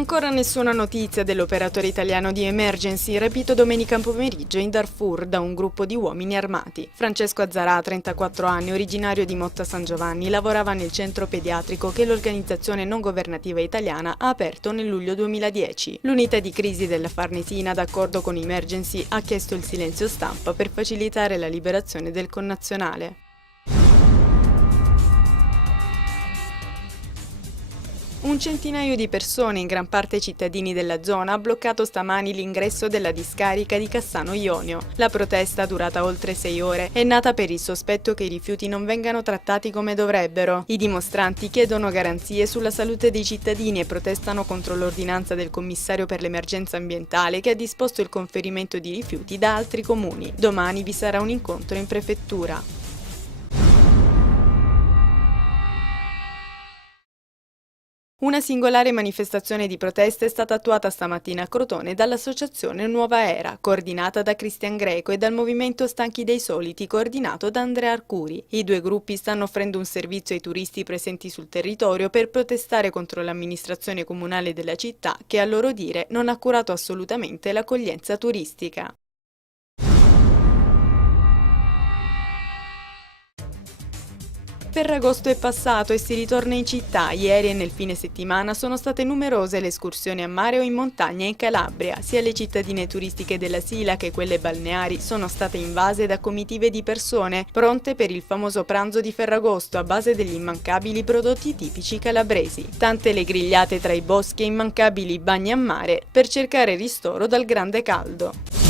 Ancora nessuna notizia dell'operatore italiano di Emergency rapito domenica pomeriggio in Darfur da un gruppo di uomini armati. Francesco Azzarà, 34 anni, originario di Motta San Giovanni, lavorava nel centro pediatrico che l'organizzazione non governativa italiana ha aperto nel luglio 2010. L'unità di crisi della Farnesina, d'accordo con Emergency, ha chiesto il silenzio stampa per facilitare la liberazione del connazionale. Un centinaio di persone, in gran parte cittadini della zona, ha bloccato stamani l'ingresso della discarica di Cassano Ionio. La protesta, durata oltre 6 ore, è nata per il sospetto che i rifiuti non vengano trattati come dovrebbero. I dimostranti chiedono garanzie sulla salute dei cittadini e protestano contro l'ordinanza del commissario per l'emergenza ambientale che ha disposto il conferimento di rifiuti da altri comuni. Domani vi sarà un incontro in prefettura. Una singolare manifestazione di protesta è stata attuata stamattina a Crotone dall'associazione Nuova Era, coordinata da Cristian Greco, e dal movimento Stanchi dei Soliti, coordinato da Andrea Arcuri. I due gruppi stanno offrendo un servizio ai turisti presenti sul territorio per protestare contro l'amministrazione comunale della città che, a loro dire, non ha curato assolutamente l'accoglienza turistica. Ferragosto è passato e si ritorna in città. Ieri e nel fine settimana sono state numerose le escursioni a mare o in montagna in Calabria. Sia le cittadine turistiche della Sila che quelle balneari sono state invase da comitive di persone pronte per il famoso pranzo di Ferragosto a base degli immancabili prodotti tipici calabresi. Tante le grigliate tra i boschi e immancabili bagni a mare per cercare ristoro dal grande caldo.